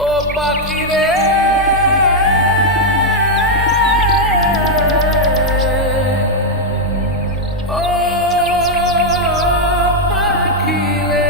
ও পাখি রে ও পাখি রে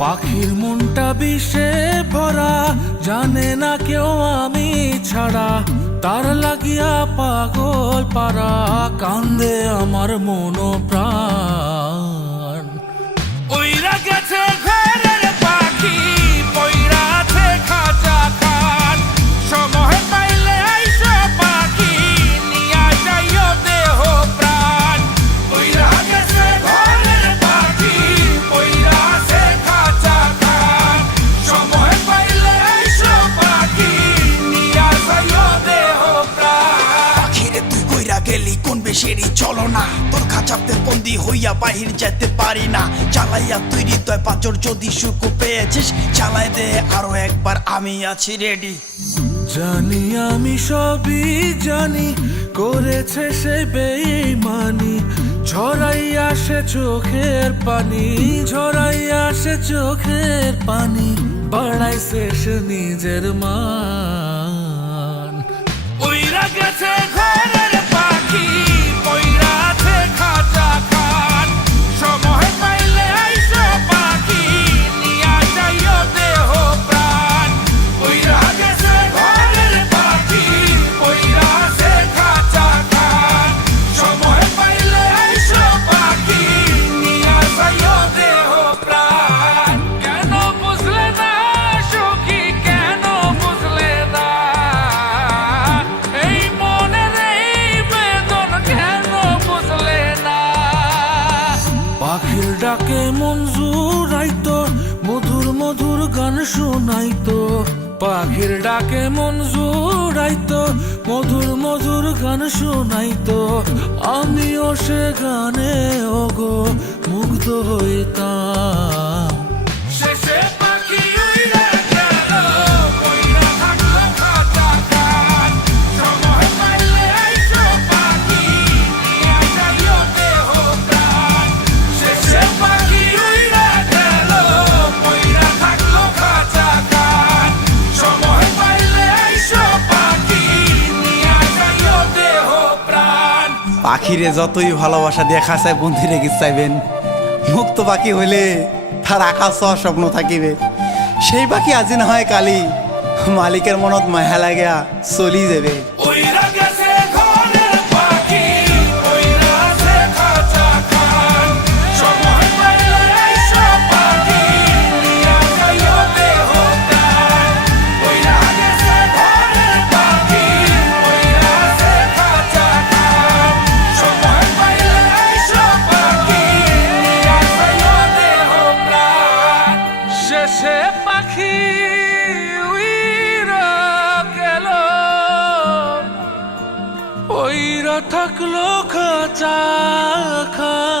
পাখির মনটা বিষে ভরা, জানে না কেউ আমি ছাড়া, তার লাগিয়া পাগল পারা, কান্দে আমার মন প্রাণ। ওইরা গেছে ঘরের পাখি, পইরা আছে খাঁচা খান, সময় পাইলে আইসো পাখি, নিয়া যাইও দেহ প্রাণ। ওইরা গেছে ঘরের পাখি, পইরা আছে খাঁচা খান, সময় পাইলে আইসো পাখি, নিয়া যাইও দেহ প্রাণ। পাখিরে তুই কইরা গেলি কোন বেশেরই চলো না, তোর খাঁচাতে বন্দি হইয়া বাহির যেতে পারি না। চালাইয়া তুই হৃদয় পাচর, যদি সুখ পেয়েছিস চালাই দে আরো একবার, আমি আছি রেডি। জানি আমি সবই জানি, করেছে সে বেঈমানি, ঝরাইয়া সে চোখের পানি, ঝরাইয়া সে চোখের পানি, বাড়াইছে সে নিজের মান। ওইরা গেছে ঘরের পাখি, পইরা আছে খাঁচা খান, সময় পাইলে আইসো পাখি, নিয়া যাইও দেহ প্রাণ। ওইরা গেছে ঘরের পাখি, পইরা আছে খাঁচা খান, সময় পাইলে আইসো পাখি, নিয়া যাইও দেহ প্রাণ। কেন বুঝলে না সখী, কেন বুঝলে না এই মনের এই বেদন, কেন বুঝলে না? পাখির ডাকে মন জুড়াইতো, মধুর মধুর গান শোনাইতো, পাখির ডাকে মন জুড়াইতো, মধুর মধুর গান শোনাইতো, আমিও সে গানে ওগো মুগ্ধ হইতাম। শেষে পাখি উইড়া গেল, কইরা থাকলো খাঁচা খান, সময় পাইলে আইসো পাখি, নিয়া যাইও দেহ প্রাণ। শেষে পাখি উইড়া গেল, কইরা থাকলো খাঁচা খান, সময় পাইলে আইসো পাখি, নিয়া যাইও দেহ প্রাণ। পাখিরে যতই ভালোবাসা দিয়ে খাঁচায় বন্দি রেখে চাইবেন, মুক্ত পাখি হইলে তার আকাশ হওয়ার স্বপ্ন থাকিবে। সেই পাখি আজি না হয় কালি, মালিকের মনত মায়া লাগিয়া চলি যাবে। ওইরা গেছে ঘরের পাখি, পইরা আছে খাঁচা খান, সময় পাইলে আইসো পাখি, নিয়া যাইও দেহ প্রাণ। ওইরা গেছে ঘরের পাখি, পইরা আছে খাঁচা খান, সময় পাইলে আইসো পাখি, নিয়া যাইও দেহ প্রাণ। শেষে পাখি উইরা গেল, ওইরা থাকলো খাঁচা খান।